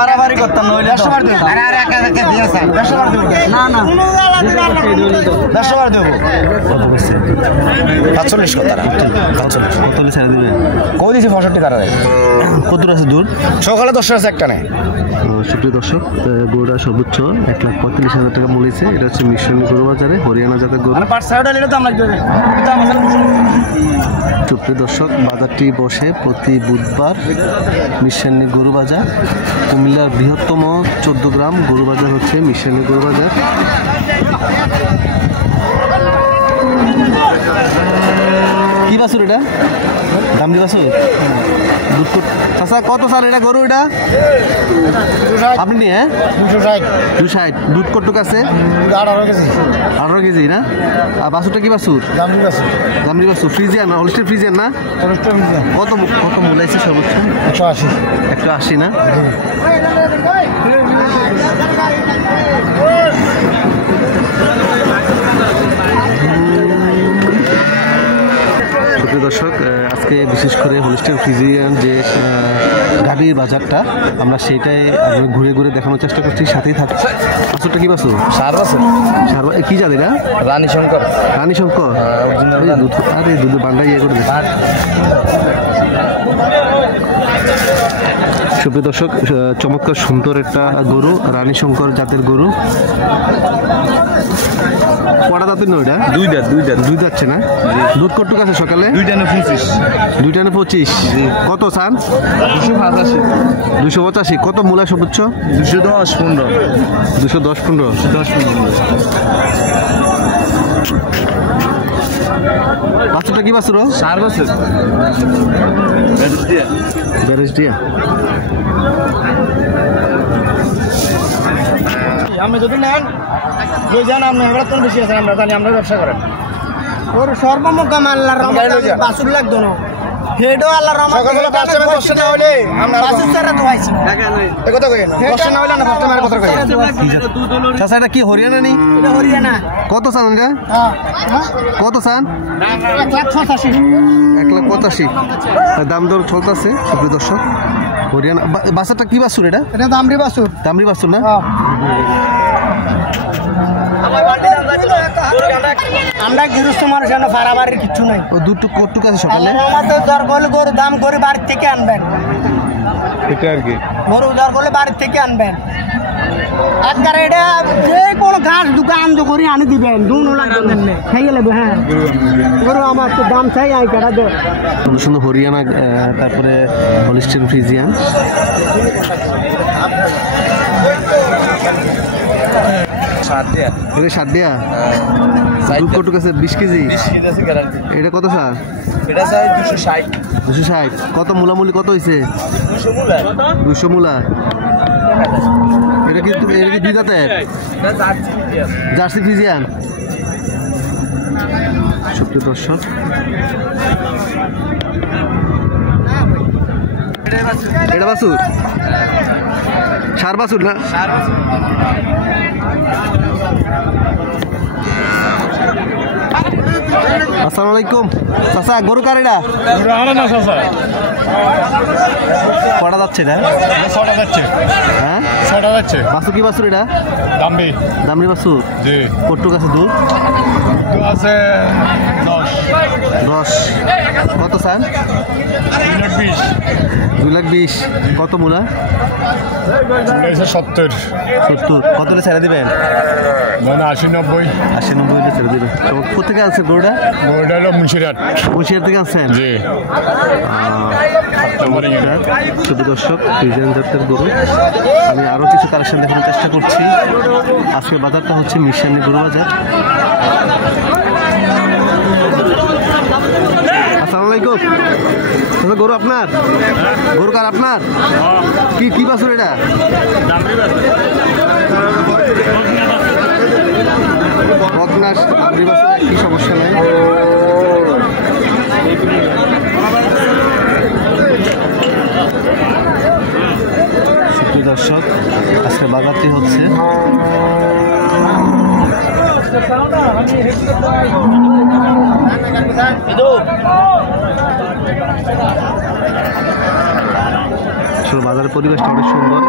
বাড়াবাড়ি করতাম না দেবো 45 কথা কই দিয়েছি 65 তারা কত আছে দূর সকালে 10 আছে একটা নেই। সুপ্রিয় দর্শক, গরুটা সর্বোচ্চ 1,45,000 টাকা মূল্যেছে। এটা হচ্ছে মিশনী গরু বাজারে হরিয়ানা জাতের গরু। সুপ্রিয় দর্শক, বাজারটি বসে প্রতি বুধবার মিশনী গরু বাজার। কুমিল্লার বৃহত্তম 14 গ্রাম গরু বাজার হচ্ছে মিশনী গরু বাজার। কি বাছুর এটা? দামড়ি বাছুর। আচ্ছা কত স্যার এটা গরু? এটা আপনি নিয়ে 260 দুধ কটুক আছে 18 কেজি না? আর বাছুরটা কি বাছুর? দামড়ি বাছুর। ফ্রিজিয়ান না? হলস্টেইন ফ্রিজিয়ান না? কত কত মূল্য আছে সর্বোচ্চ? 180 না? দর্শক, আজকে বিশেষ করে হলস্টেইন ফ্রিজিয়ান যে গাভীর বাজারটা আমরা সেইটাই ঘুরে ঘুরে দেখানোর চেষ্টা করছি। সাথেই থাকছে। বাছুরটা কি বাছুর? কি জানি না? রানী শঙ্কর। আরে দুধ বান্ডা ইয়ে করে দিচ্ছে। সুপ্রিয় দর্শক, চমৎকার সুন্দর একটা গরু, রানী শঙ্কর জাতের গরু। কটা দাঁতের নয়? এটা দুই যাচ্ছে না? দুধ কটুক আছে সকালে? 225। কত সান? 285। কত মূলা সর্বোচ্চ? 210-15। বাছুরটা কি বাছুর? ব্যারেজ দিয়া। আপনি যদি নেন আপনি বেশি আছেন, আমরা জানি, আমরা ব্যবসা করেন। ওর সর্বমোকাম আল্লাহর রহমতে বাছুর লাগতো না। হেডো আল্লাহর রহমতে সকালে পাঁচটা বসে না হইলে আমরা বাছুর ছাড়া দোয়াইছি। এই কথা কই না, বসে না হইলে না পাঁচটা মার কথা কই। চাচা এটা কি হরিয়ানা নি? এটা হরিয়ানা। কত চান এটা? কত চান? 185। 185 দাম দর চলতেছে। সুপ্রিয় দর্শক, হরিয়ানা বাছুরটা কি বাছুর? এটা দামড়ি বাছুর না? আমরা গৃহস্থ মানুষ, বাড়াবাড়ির কিছু নাই। ও দুটো কটুক আছে সকালে? গরু দাম করে বাড়ির থেকে আনবেন। এটা আর কি গরু দর করলে বাড়ির থেকে আনবেন। একবার এটা যে কোনো ঘাস দোকান করে আনি দিবেন। হ্যাঁ গরু আমার তো দাম চাই আই কাটা দে। সুন্দর সুন্দর হরিয়ানা, তারপরে হলস্টেইন ফ্রিজিয়ান। সাত দিয়া দুধ কটুক আছে 20 কেজি। এটা কত স্যার? এটা 260। কত মূলামূলি কত হয়েছে? 200 মূলা। এটা কি দুই দাঁতের জার্সি ফ্রিজিয়ান? সুপ্রিয় দর্শক, এটা বাছুর সার বাছুর না? আসসালামু আলাইকুম চাচা, গরু কার এটা? কটা যাচ্ছে না? 6টা যাচ্ছে। হ্যাঁ 6টা যাচ্ছে। বাছুর কি বাছুর এটা? দামড়ি বাছুর। জি। কটুক আছে দুধ? আছে 10। কত চান? 220। কত মূলা? 70। কত ছেড়ে দিবেন? 80-90 ছেড়ে দিবেন। কোথেকে আছে গরুটা? ওটা হলো মুন্সিরহাট থেকে আনছেন? জি। সুপ্রিয় দর্শক, ফ্রিজিয়ান জাতের গরু। আমি আরও কিছু কালেকশন দেখানোর চেষ্টা করছি। আজকে বাজারটা হচ্ছে মিশনী গরু বাজার। আসসালামু আলাইকুম। গরু আপনার? গরু কার আপনার? কি বাছুর এটা? বকনাস কি সমস্যা নেই। সুপ্রিয় দর্শক, আজকে বাজারটি হচ্ছে আসলে বাজারের পরিবেশটা অনেক সুন্দর।